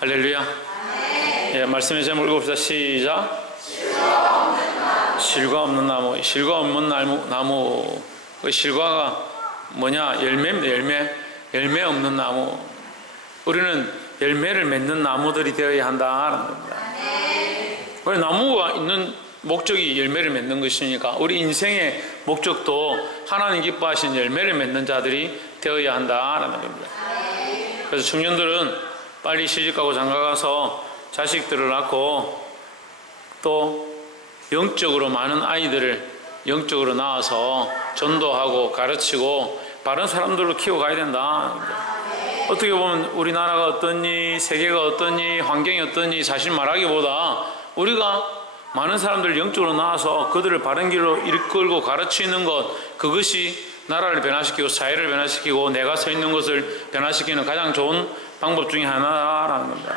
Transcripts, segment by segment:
할렐루야. 예, 말씀의 제목 읽어봅시다. 시작. 실과 없는 나무. 실과 없는 나무. 그 실과가 뭐냐? 열매입니다. 열매 없는 나무. 우리는 열매를 맺는 나무들이 되어야 한다는 겁니다. 우리 나무가 있는 목적이 열매를 맺는 것이니까 우리 인생의 목적도 하나님 기뻐하신 열매를 맺는 자들이 되어야 한다는 겁니다. 그래서 청년들은 빨리 시집가고 장가가서 자식들을 낳고 또 영적으로 많은 아이들을 영적으로 낳아서 전도하고 가르치고 바른 사람들로 키워가야 된다. 어떻게 보면 우리나라가 어떠니, 세계가 어떠니, 환경이 어떠니 사실 말하기보다 우리가 많은 사람들을 영적으로 낳아서 그들을 바른 길로 이끌고 가르치는 것, 그것이 나라를 변화시키고 사회를 변화시키고 내가 서 있는 것을 변화시키는 가장 좋은 방법 중에 하나라는 겁니다.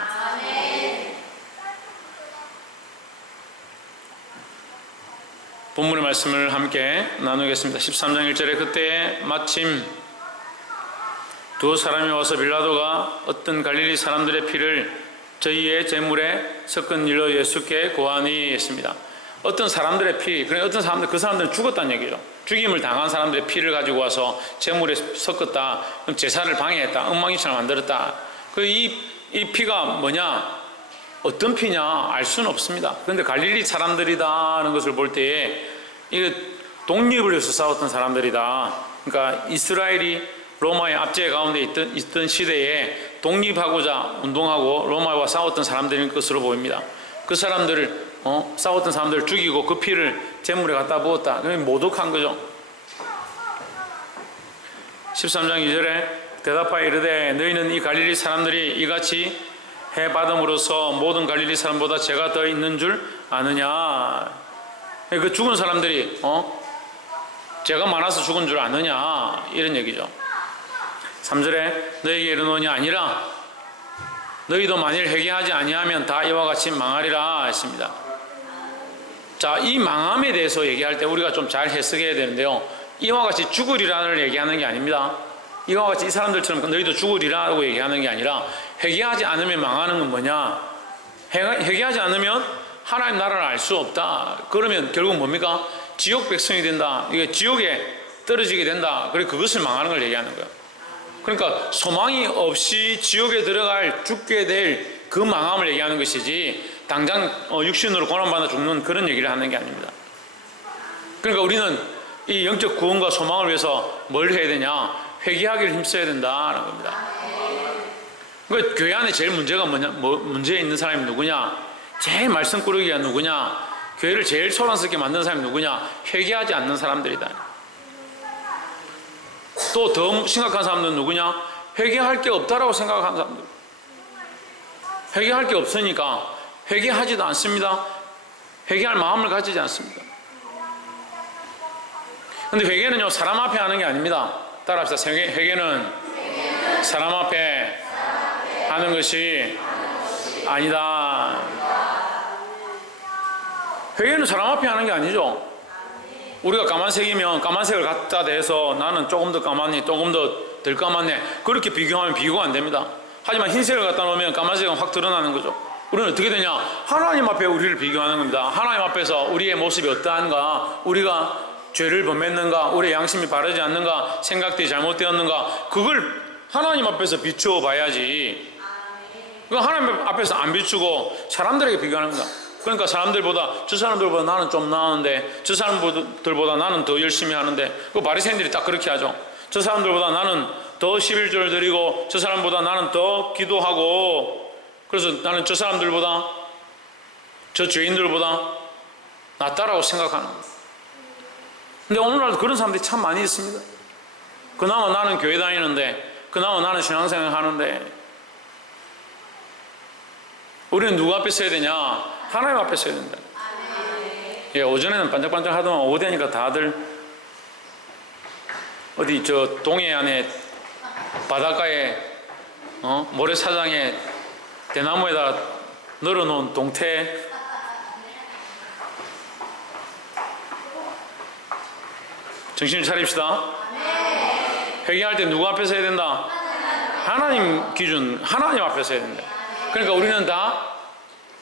본문의 말씀을 함께 나누겠습니다. 13장 1절에 그때 마침 두 사람이 와서 빌라도가 어떤 갈릴리 사람들의 피를 저희의 제물에 섞은 일로 예수께 고하니 했습니다. 어떤 사람들의 피, 그러니까 어떤 사람들, 그 사람들은 죽었다는 얘기죠. 죽임을 당한 사람들의 피를 가지고 와서 제물에 섞었다. 그럼 제사를 방해했다. 엉망진창을 만들었다. 이 피가 뭐냐? 어떤 피냐? 알 수는 없습니다. 그런데 갈릴리 사람들이다는 것을 볼 때에 이게 독립을 위해서 싸웠던 사람들이다. 그러니까 이스라엘이 로마의 압제 가운데 있던 시대에 독립하고자 운동하고 로마와 싸웠던 사람들인 것으로 보입니다. 그 사람들을 싸웠던 사람들을 죽이고 그 피를 제물에 갖다 부었다. 그러면 모독한 거죠. 13장 2절에 대답하여 이르되 너희는 이 갈릴리 사람들이 이같이 해받음으로써 모든 갈릴리 사람보다 죄가 더 있는 줄 아느냐. 그 죽은 사람들이 죄가 많아서 죽은 줄 아느냐, 이런 얘기죠. 3절에 너희에게 이르노니 아니라 너희도 만일 회개하지 아니하면 다 이와 같이 망하리라 했습니다. 자, 이 망함에 대해서 얘기할 때 우리가 좀 잘 해석해야 되는데요, 이와 같이 죽으리라를 얘기하는 게 아닙니다. 이와 같이 이 사람들처럼 너희도 죽으리라고 얘기하는 게 아니라 회개하지 않으면 망하는 건 뭐냐? 회개하지 않으면 하나님 나라를 알 수 없다. 그러면 결국 뭡니까? 지옥 백성이 된다. 이게 지옥에 떨어지게 된다. 그리고 그것을 망하는 걸 얘기하는 거예요. 그러니까 소망이 없이 지옥에 들어갈 죽게 될 그 망함을 얘기하는 것이지 당장 육신으로 고난받아 죽는 그런 얘기를 하는 게 아닙니다. 그러니까 우리는 이 영적 구원과 소망을 위해서 뭘 해야 되냐? 회개하기를 힘써야 된다는 겁니다. 그러니까 교회 안에 제일 문제가 뭐냐? 문제 있는 사람이 누구냐? 제일 말썽꾸러기가 누구냐? 교회를 제일 소란스럽게 만드는 사람이 누구냐? 회개하지 않는 사람들이다. 또 더 심각한 사람들은 누구냐? 회개할 게 없다라고 생각하는 사람들. 회개할 게 없으니까 회개하지도 않습니다. 회개할 마음을 가지지 않습니다. 근데 회개는요, 사람 앞에 하는 게 아닙니다. 따라합시다. 회개는 사람 앞에 하는 것이 아니다. 회개는 사람 앞에 하는 게 아니죠. 우리가 까만색이면 까만색을 갖다 대서 나는 조금 더 까맣니, 조금 더 덜 까맣네, 그렇게 비교하면 비교가 안 됩니다. 하지만 흰색을 갖다 놓으면 까만색은 확 드러나는 거죠. 우리는 어떻게 되냐? 하나님 앞에 우리를 비교하는 겁니다. 하나님 앞에서 우리의 모습이 어떠한가, 우리가 죄를 범했는가, 우리의 양심이 바르지 않는가, 생각들이 잘못되었는가, 그걸 하나님 앞에서 비추어 봐야지. 하나님 앞에서 안 비추고 사람들에게 비교하는 겁니다. 그러니까 사람들보다, 저 사람들보다 나는 좀 나은데, 저 사람들보다 나는 더 열심히 하는데, 그 바리새인들이 딱 그렇게 하죠. 저 사람들보다 나는 더 11절 드리고, 저 사람보다 나는 더 기도하고, 그래서 나는 저 사람들보다, 저 죄인들보다 낫다라고 생각하는 거예요. 근데 오늘날도 그런 사람들이 참 많이 있습니다. 그나마 나는 교회 다니는데, 그나마 나는 신앙생활 하는데, 우리는 누구 앞에 서야 되냐? 하나님 앞에 서야 된다. 예, 오전에는 반짝반짝 하더만 오후 되니까 다들 어디 저 동해안에 바닷가에 모래사장에 대나무에다 널어놓은 동태, 정신 차립시다. 회개할 때 누구 앞에 서야 된다? 하나님 기준, 하나님 앞에 서야 된다. 그러니까 우리는 다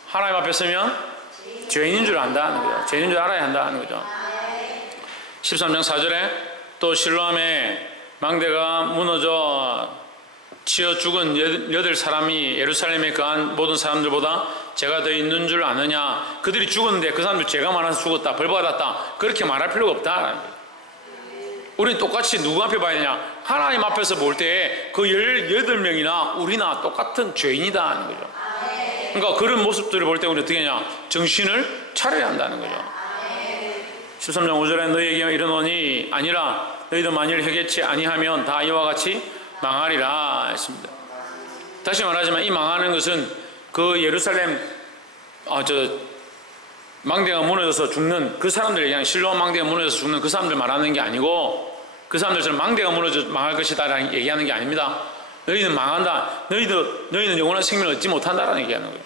하나님 앞에 서면 죄인인 줄 안다는 거죠. 죄인인 줄 알아야 한다는 거죠. 13장 4절에 또 실로암에 망대가 무너져 치어 죽은 8사람이 예루살렘에 거한 모든 사람들보다 죄가 더 있는 줄 아느냐. 그들이 죽었는데 그 사람들 죄가 많아서 죽었다, 벌 받았다, 그렇게 말할 필요가 없다. 우리는 똑같이 누구 앞에 봐야 되냐? 하나님 앞에서 볼 때 그 18명이나 우리나 똑같은 죄인이다 하는 거죠. 그러니까 그런 모습들을 볼 때 우리 어떻게 하냐? 정신을 차려야 한다는 거죠. 13장 5절에 너희에게 이르노니 아니라 너희도 만일 회개치 아니하면 다 이와 같이 망하리라 했습니다. 다시 말하지만 이 망하는 것은 그 예루살렘 망대가 무너져서 죽는 그 사람들 얘기하는, 실로암 망대가 무너져서 죽는 그 사람들 말하는 게 아니고 그 사람들처럼 망대가 무너져 망할 것이다 라는 얘기하는 게 아닙니다. 너희는 망한다, 너희는 영원한 생명을 얻지 못한다라는 얘기하는 거예요.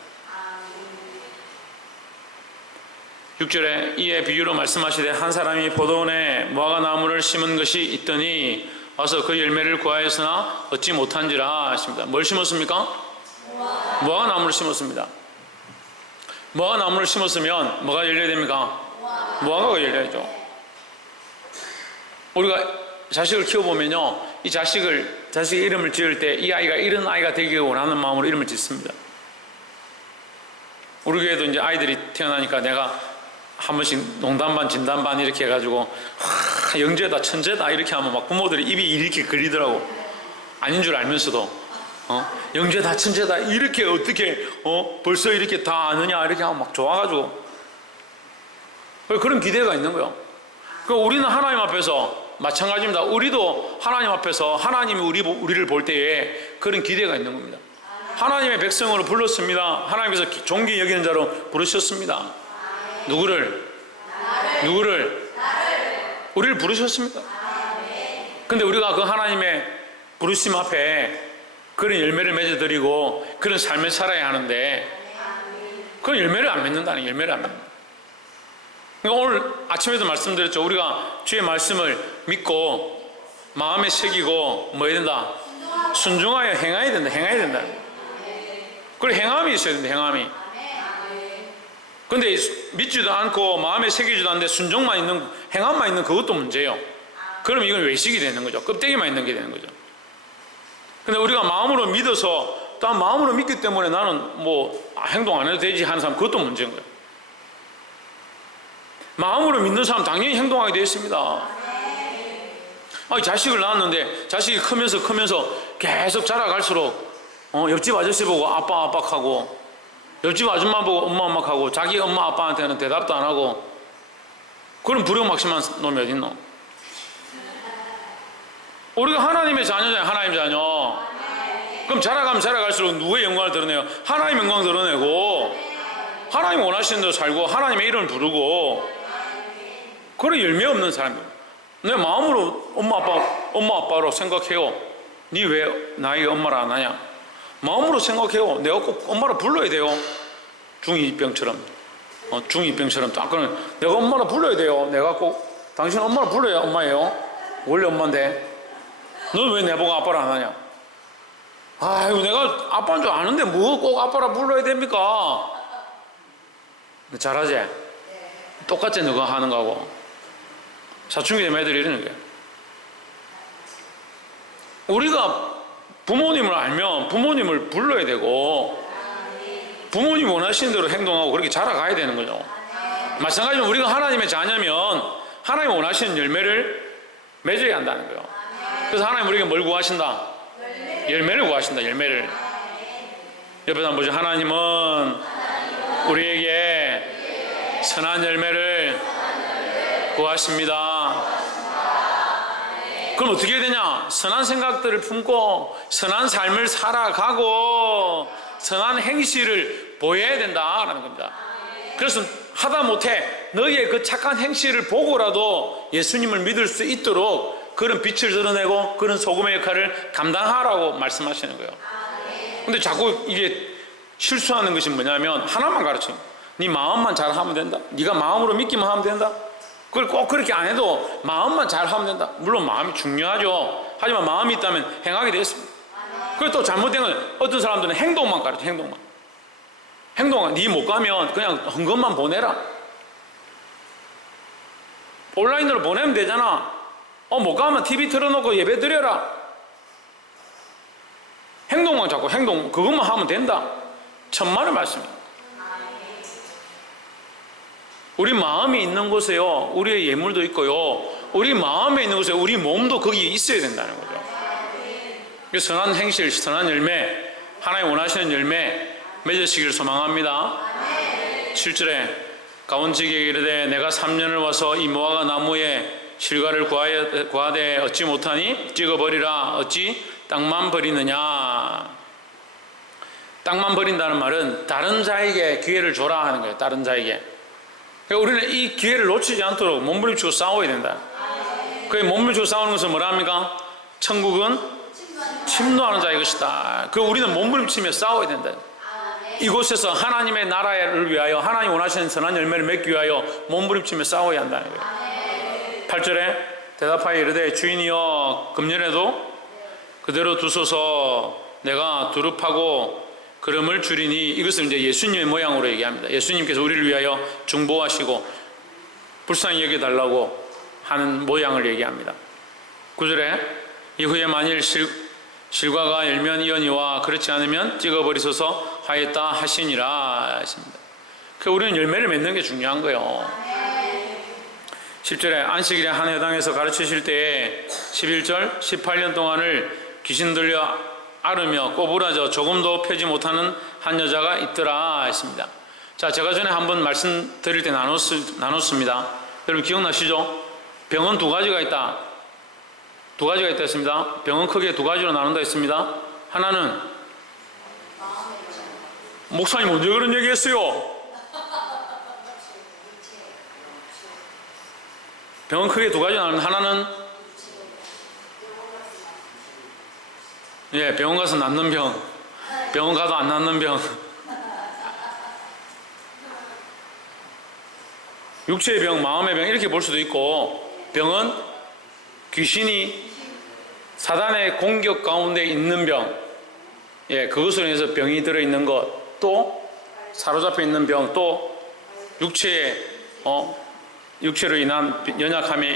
6절에 이에 비유로 말씀하시되 한 사람이 포도원에 무화과 나무를 심은 것이 있더니 와서 그 열매를 구하였으나 얻지 못한지라 하십니다. 뭘 심었습니까? 무화과 나무를 심었습니다. 무화과 나무를 심었으면 뭐가 열려야 됩니까? 무화과가 열려야죠. 우리가 자식을 키워보면요, 이 자식의 이름을 지을 때 이 아이가 이런 아이가 되기를 원하는 마음으로 이름을 짓습니다. 우리 교회도 이제 아이들이 태어나니까 내가 한 번씩 농담반 진담반 이렇게 해가지고 영재다 천재다 이렇게 하면 막 부모들이 입이 이렇게 그리더라고. 아닌 줄 알면서도 영재다 천재다 이렇게 어떻게 벌써 이렇게 다 아느냐 이렇게 하면 막 좋아가지고 그런 기대가 있는 거예요. 그러니까 우리는 하나님 앞에서 마찬가지입니다. 우리도 하나님 앞에서 하나님이 우리를 볼 때에 그런 기대가 있는 겁니다. 하나님의 백성으로 불렀습니다. 하나님께서 존귀 여기는 자로 부르셨습니다. 누구를? 우리를 부르셨습니다. 근데 우리가 그 하나님의 부르심 앞에 그런 열매를 맺어드리고 그런 삶을 살아야 하는데 그런 열매를 안 맺는다는, 열매를 안 맺는다. 그러니까 오늘 아침에도 말씀드렸죠. 우리가 주의 말씀을 믿고 마음에 새기고 뭐 해야 된다? 순종하여 행해야 된다. 행해야 된다. 그리고 행함이 있어야 된다. 행함이. 근데 믿지도 않고 마음에 새기지도 않는데 순종만 있는, 행함만 있는 그것도 문제예요. 그럼 이건 외식이 되는 거죠. 껍데기만 있는 게 되는 거죠. 근데 우리가 마음으로 믿어서 또 마음으로 믿기 때문에 나는 뭐 행동 안 해도 되지 하는 사람, 그것도 문제인 거예요. 마음으로 믿는 사람 당연히 행동하게 되어 있습니다. 자식을 낳았는데 자식이 크면서 계속 자라갈수록 옆집 아저씨 보고 아빠 아빠하고 옆집 아줌마 보고 엄마 엄마하고 자기 엄마 아빠한테는 대답도 안 하고 그런 불효막심한 놈이 어딨노? 우리가 하나님의 자녀잖아요. 하나님 자녀. 그럼 자라가면 자라갈수록 누구의 영광을 드러내요? 하나님의 영광을 드러내고 하나님 원하시는 대로 살고 하나님의 이름을 부르고 그런 열매 없는 사람이에요. 내 마음으로 엄마 아빠로 생각해요. 니 왜 나에게 엄마를 안 하냐? 마음으로 생각해요. 내가 꼭 엄마를 불러야 돼요. 중2병처럼 딱 그러면 내가 엄마를 불러야 돼요. 내가 꼭 당신 엄마를 불러야 엄마예요. 원래 엄마인데 너 왜 내 보고 아빠를 안 하냐? 아이고 내가 아빠인 줄 아는데 뭐 꼭 아빠라 불러야 됩니까? 잘하지? 똑같이 너가 하는 거하고 사춘기 되면 애들이 이러는 거야. 우리가 부모님을 알면 부모님을 불러야 되고 부모님 원하시는 대로 행동하고 그렇게 자라가야 되는 거죠. 마찬가지로 우리가 하나님의 자녀면 하나님 원하시는 열매를 맺어야 한다는 거예요. 그래서 하나님 우리에게 뭘 구하신다? 열매를 구하신다. 열매를. 옆에서 한번 보죠. 하나님은 우리에게 선한 열매를 구하십니다. 그럼 어떻게 해야 되냐? 선한 생각들을 품고 선한 삶을 살아가고 선한 행실을 보여야 된다라는 겁니다. 그래서 하다 못해 너희의 그 착한 행실을 보고라도 예수님을 믿을 수 있도록 그런 빛을 드러내고 그런 소금의 역할을 감당하라고 말씀하시는 거예요. 근데 자꾸 이게 실수하는 것이 뭐냐면 하나만 가르쳐요. 네 마음만 잘하면 된다. 네가 마음으로 믿기만 하면 된다. 그걸 꼭 그렇게 안 해도 마음만 잘하면 된다. 물론 마음이 중요하죠. 하지만 마음이 있다면 행하게 되어 있습니다. 그리고 또 잘못된 건 어떤 사람들은 행동만 가르쳐요. 행동만. 행동아, 네 못 가면 그냥 헌금만 보내라. 온라인으로 보내면 되잖아. 못 가면 TV 틀어놓고 예배 드려라. 행동만 자꾸 그것만 하면 된다. 천만의 말씀입니다. 우리 마음이 있는 곳에요, 우리의 예물도 있고요, 우리 마음에 있는 곳에 우리 몸도 거기에 있어야 된다는 거죠. 선한 행실, 선한 열매, 하나님 원하시는 열매 맺으시기를 소망합니다. 7절에 가온지기에게 이르되 내가 3년을 와서 이 무화과 나무에 실과를 구하되 얻지 못하니 찍어버리라. 어찌 땅만 버리느냐. 땅만 버린다는 말은 다른 자에게 기회를 줘라 하는 거예요. 다른 자에게. 그러니까 우리는 이 기회를 놓치지 않도록 몸부림치고 싸워야 된다. 그 몸부림치고 싸우는 것은 뭐라 합니까? 천국은 침노하는 자의 것이다. 그 우리는 몸부림치며 싸워야 된다. 이곳에서 하나님의 나라를 위하여, 하나님 원하시는 선한 열매를 맺기 위하여 몸부림치며 싸워야 한다는 거예요. 8절에 대답하여 이르되 주인이여 금년에도 그대로 두소서 내가 두릅하고 그름을 줄이니. 이것을 이제 예수님의 모양으로 얘기합니다. 예수님께서 우리를 위하여 중보하시고 불쌍히 여겨달라고 하는 모양을 얘기합니다. 9절에 이후에 만일 실과가 열면 이언이와 그렇지 않으면 찍어버리소서 하였다 하시니라 했습니다. 우리는 열매를 맺는 게 중요한 거예요. 10절에 안식일에 한 회당에서 가르치실 때에 11절 18년 동안을 귀신 들려 앓으며 꼬부라져 조금도 펴지 못하는 한 여자가 있더라 했습니다. 자, 제가 전에 한번 말씀드릴 때 나눴습니다. 여러분 기억나시죠? 병은 두 가지가 있다. 두 가지가 있다 했습니다. 병은 크게 두 가지로 나눈다 했습니다. 하나는, 목사님 언제 그런 얘기 했어요? 병은 크게 두 가지로 나누는데, 하나는 병원 가서 낫는 병, 병원 가도 안 낫는 병. 육체의 병, 마음의 병 이렇게 볼 수도 있고, 병은 귀신이 사단의 공격 가운데 있는 병, 그것으로 인해서 병이 들어있는 것, 또 사로잡혀 있는 병, 또 육체로 인한 연약함으로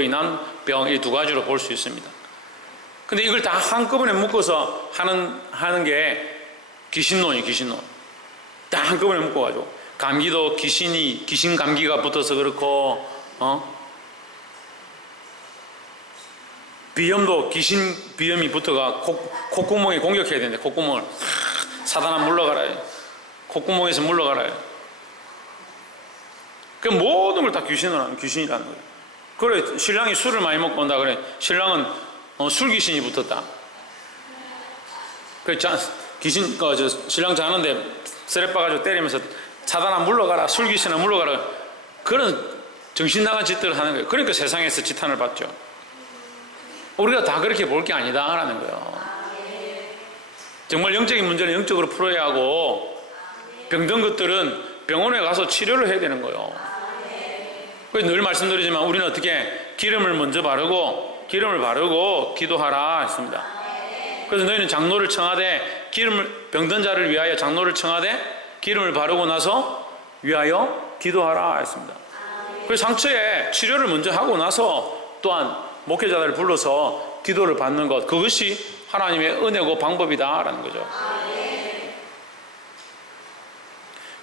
인한 병, 이 두 가지로 볼 수 있습니다. 근데 이걸 다 한꺼번에 묶어서 하는 게 귀신론이에요. 귀신론. 다 한꺼번에 묶어가지고 감기도 귀신 감기가 붙어서 그렇고, 비염도 귀신 비염이 붙어가 콧구멍에 공격해야 되는데, 콧구멍을 사단아 물러가라, 콧구멍에서 물러가라. 그 모든 걸 다 귀신이라는 거예요. 그래, 신랑이 술을 많이 먹고 온다 그래, 신랑은 술 귀신이 붙었다. 그 귀신 신랑 자는데 쓰레빠 가지고 때리면서 사단아 물러가라, 술 귀신아 물러가라, 그런 정신 나간 짓들을 하는 거예요. 그러니까 세상에서 지탄을 받죠. 우리가 다 그렇게 볼 게 아니다라는 거예요. 정말 영적인 문제는 영적으로 풀어야 하고, 병든 것들은 병원에 가서 치료를 해야 되는 거예요. 그래서 늘 말씀드리지만 우리는 어떻게 기름을 먼저 바르고 기도하라 했습니다. 그래서 너희는 장로를 청하되 병든 자를 위하여 장로를 청하되 기름을 바르고 나서 위하여 기도하라 했습니다. 그래서 상처에 치료를 먼저 하고 나서 또한 목회자들을 불러서 기도를 받는 것, 그것이 하나님의 은혜고 방법이다라는 거죠.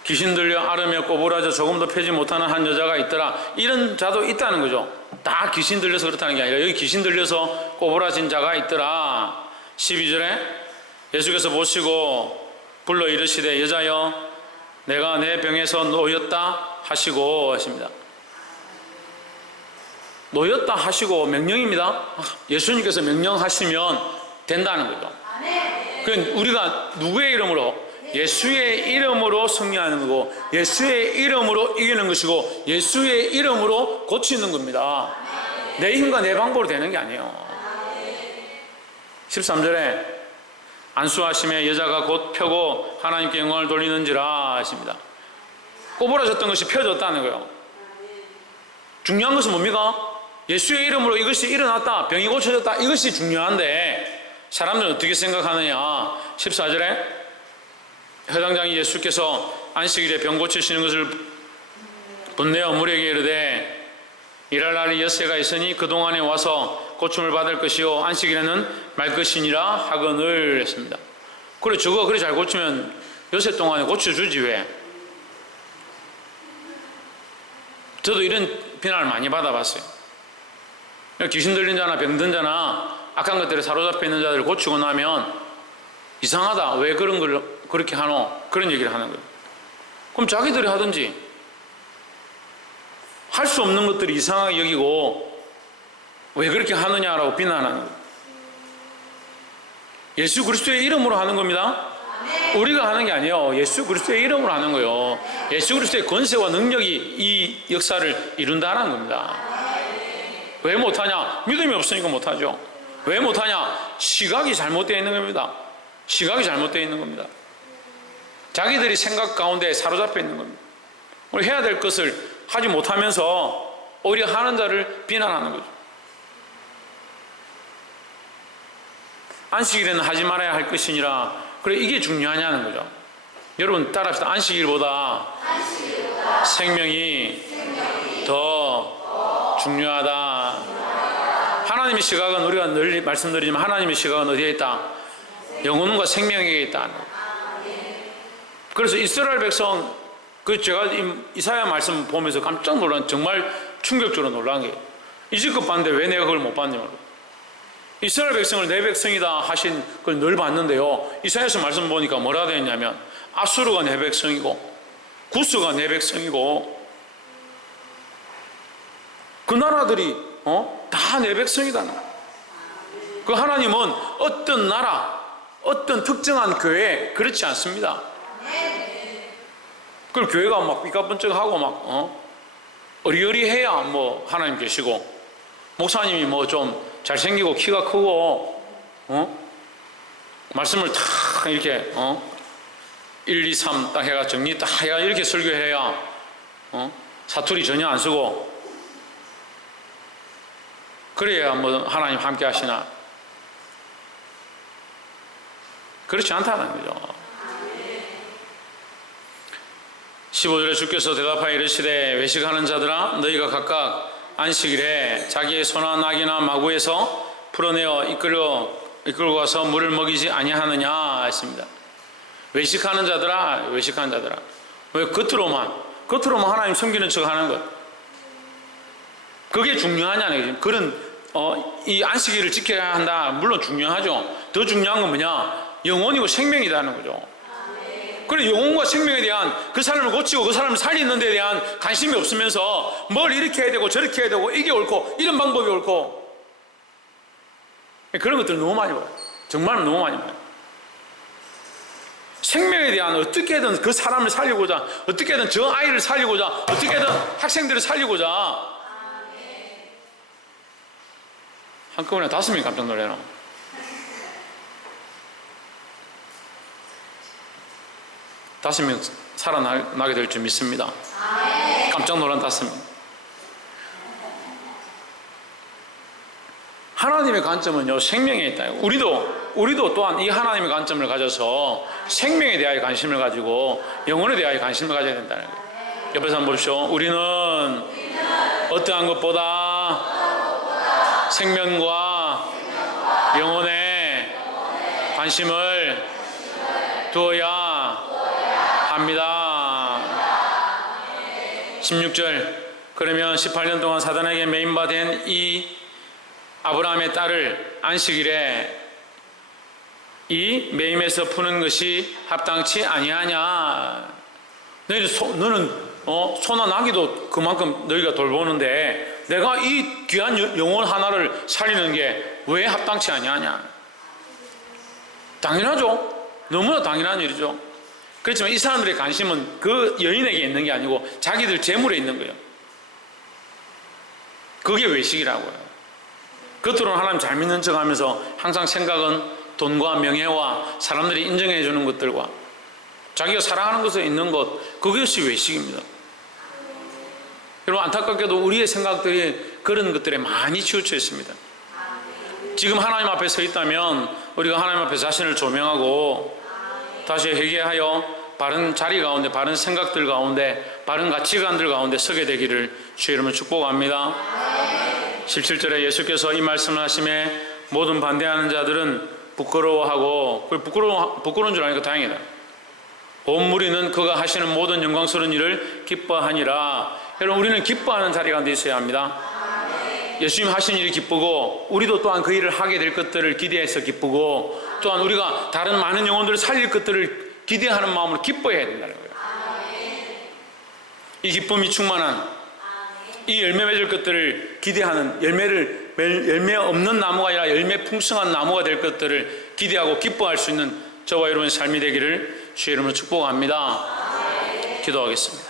귀신 들려 앓으며 꼬부라져 조금도 펴지 못하는 한 여자가 있더라. 이런 자도 있다는 거죠. 다 귀신 들려서 그렇다는 게 아니라 여기 귀신 들려서 꼬부라진 자가 있더라. 12절에 예수께서 보시고 불러 이르시되 여자여 내가 내 병에서 놓였다 하시고 하십니다. 놓였다 하시고 명령입니다. 예수님께서 명령하시면 된다는 거죠. 그건 우리가 누구의 이름으로? 예수의 이름으로 승리하는 거고, 예수의 이름으로 이기는 것이고, 예수의 이름으로 고치는 겁니다. 내 힘과 내 방법으로 되는 게 아니에요. 13절에 안수하심에 여자가 곧 펴고 하나님께 영광을 돌리는지라 하십니다. 꼬부라졌던 것이 펴졌다는 거예요. 중요한 것은 뭡니까? 예수의 이름으로 이것이 일어났다, 병이 고쳐졌다, 이것이 중요한데 사람들은 어떻게 생각하느냐. 14절에 회당장이 예수께서 안식일에 병 고치시는 것을 분내어 무리에게 이르되 일할 날이 엿새가 있으니 그동안에 와서 고침을 받을 것이요 안식일에는 말 것이니라 하거늘 했습니다. 그래 저거 그래 잘 고치면 엿새 동안에 고쳐주지 왜? 저도 이런 비난을 많이 받아봤어요. 귀신 들린 자나 병든 자나 악한 것들에 사로잡혀 있는 자들을 고치고 나면 이상하다. 왜 그런 걸 그렇게 하노? 그런 얘기를 하는 거예요. 그럼 자기들이 하든지. 할 수 없는 것들이 이상하게 여기고 왜 그렇게 하느냐라고 비난하는 거예요. 예수 그리스도의 이름으로 하는 겁니다. 우리가 하는 게 아니에요. 예수 그리스도의 이름으로 하는 거예요. 예수 그리스도의 권세와 능력이 이 역사를 이룬다는 겁니다. 왜 못하냐? 믿음이 없으니까 못하죠. 왜 못하냐? 시각이 잘못되어 있는 겁니다. 시각이 잘못되어 있는 겁니다. 자기들이 생각 가운데 사로잡혀 있는 겁니다. 우리 해야 될 것을 하지 못하면서 오히려 하는 자를 비난하는 거죠. 안식일에는 하지 말아야 할 것이니라. 그래 이게 중요하냐는 거죠. 여러분 따라합시다. 안식일보다 생명이 더 중요하다. 하나님의 시각은 우리가 늘 말씀드리지만 하나님의 시각은 어디에 있다? 영혼과 생명에 있다. 그래서 이스라엘 백성 제가 이사야 말씀 보면서 깜짝 놀란 정말 충격적으로 놀란 게 이집트 봤는데 왜 내가 그걸 못 봤냐 말이에요. 이스라엘 백성을 내 백성이다 하신 걸 늘 봤는데요. 이사야서 말씀 보니까 뭐라 되어 있냐면 아수르가 내 백성이고 구스가 내 백성이고 그 나라들이 다 내 백성이다. 그 하나님은 어떤 나라 어떤 특정한 교회 그렇지 않습니다. 그 교회가 막 삐까번쩍하고 막 어리어리해야 뭐 하나님 계시고 목사님이 뭐 좀 잘생기고 키가 크고 말씀을 탁 이렇게 1, 2, 3 딱 해가 정리 딱 해가 이렇게 설교해야 사투리 전혀 안 쓰고 그래야 뭐 하나님 함께 하시나. 그렇지 않다는 거죠. 15절에 주께서 대답하여 이르시되 외식하는 자들아 너희가 각각 안식일에 자기의 소나 낙이나 마구에서 풀어내어 이끌고 가서 물을 먹이지 아니하느냐 했습니다. 외식하는 자들아 외식하는 자들아. 왜 겉으로만 하나님 섬기는 척 하는 것 그게 중요하냐는 그런 이 안식일을 지켜야 한다. 물론 중요하죠. 더 중요한 건 뭐냐? 영혼이고 생명이라는 거죠. 그래 영혼과 생명에 대한 그 사람을 고치고 그 사람을 살리는 데 대한 관심이 없으면서 뭘 이렇게 해야 되고 저렇게 해야 되고 이게 옳고 이런 방법이 옳고 그런 것들 너무 많이 봐요. 정말 너무 많이 봐요. 생명에 대한 어떻게든 그 사람을 살리고자 어떻게든 저 아이를 살리고자 어떻게든 학생들을 살리고자 한꺼번에 5명이 깜짝 놀래나. 다섯 명 살아나게 될 줄 믿습니다. 깜짝 놀란 5명. 하나님의 관점은요 생명에 있다. 우리도 또한 이 하나님의 관점을 가져서 생명에 대하여 관심을 가지고 영혼에 대하여 관심을 가져야 된다는 거예요. 옆에서 한번 보십시오. 우리는 어떠한 것보다 생명과 영혼에 관심을 두어야 합니다. 16절 그러면 18년 동안 사단에게 매인받은 이 아브라함의 딸을 안식일에 이 매임에서 푸는 것이 합당치 아니하냐. 너는 소나 나기도 그만큼 너희가 돌보는데 내가 이 귀한 영혼 하나를 살리는 게 왜 합당치 아니하냐. 당연하죠. 너무나 당연한 일이죠. 그렇지만 이 사람들의 관심은 그 여인에게 있는 게 아니고 자기들 재물에 있는 거예요. 그게 외식이라고요. 겉으로는 하나님 잘 믿는 척 하면서 항상 생각은 돈과 명예와 사람들이 인정해 주는 것들과 자기가 사랑하는 것에 있는 것 그것이 외식입니다. 여러분 안타깝게도 우리의 생각들이 그런 것들에 많이 치우쳐 있습니다. 지금 하나님 앞에 서 있다면 우리가 하나님 앞에 자신을 조명하고 다시 회개하여 바른 자리 가운데, 바른 생각들 가운데, 바른 가치관들 가운데 서게 되기를 주의 이름으로 축복합니다. 17절에 예수께서 이 말씀을 하심에 모든 반대하는 자들은 부끄러워하고, 부끄러운 줄 아니까 다행이다. 온 무리는 그가 하시는 모든 영광스러운 일을 기뻐하니라. 여러분, 우리는 기뻐하는 자리 가운데 있어야 합니다. 예수님 하신 일이 기쁘고, 우리도 또한 그 일을 하게 될 것들을 기대해서 기쁘고, 또한 우리가 다른 많은 영혼들을 살릴 것들을 기대하는 마음으로 기뻐해야 된다는 거예요. 이 기쁨이 충만한, 이 열매 맺을 것들을 기대하는, 열매 없는 나무가 아니라 열매 풍성한 나무가 될 것들을 기대하고 기뻐할 수 있는 저와 여러분의 삶이 되기를 주의 이름으로 축복합니다. 기도하겠습니다.